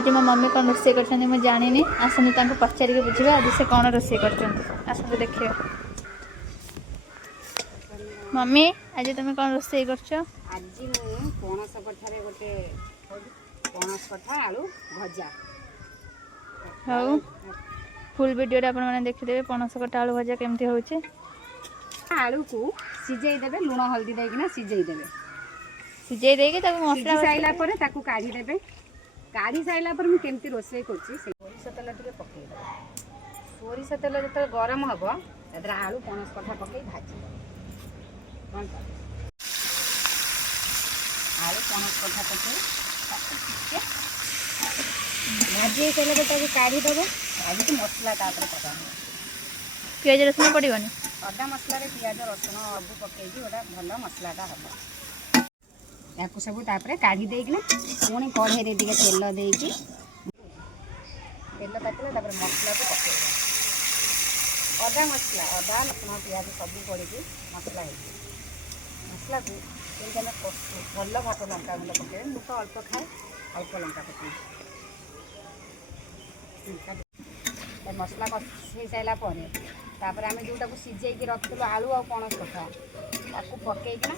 आज मो मम्मी कौन रोसे कर जानी आसतु तांको पचारिक बुझा आज से कौन रोसे कर आसतु देखिए। मम्मी आज तुम कौन रोसे कर आज मु पणस कठारे गोटे पणस कठा आलू भजा हाउ फुल वीडियो आपण मैंने देखिदेवे पणस कठा आलू भजा केमती होउचे। आलू को सिझाई देबे लूण हल्दी देकिना सिझाई देबे सिझाई देके ताको मसला साइला परे ताको काढी देबे। काढ़ी साइला पर मुझे केमती रोषे करछि सोरिष तेल टिके पकई देबे। सोरिष तेल जत गरम हबो तदरा आलू पणस कठा पकई भाजी आलू पणस कठा पकई भाजी साइला ताको काढ़ी देबे। आज तो मसला तापर पका प्याज रसुन पड़िबनी अदा मसला रे प्याज रसुन अबु पकई गोटा भल मसलाटा हबो। या सब काढ़ी देना पुणी कढ़े टे तेल देकी तेल तापले मसला को पकड़ अदा मसला अदा लसुण प्याज सब पड़ी मसला मसला को भल भात लंका गुंड पकड़े मुझे तो अल्प खाए अल्प लंका पकड़ मसला कषे सारापर आम जोटा सीझे रखी आलू आ पणस कठा पकईना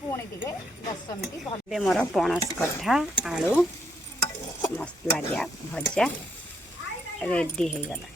पुणी टे 10 मिनट भले मोर पणस कठा आलू मसला दिया भजा रेडी हो गला।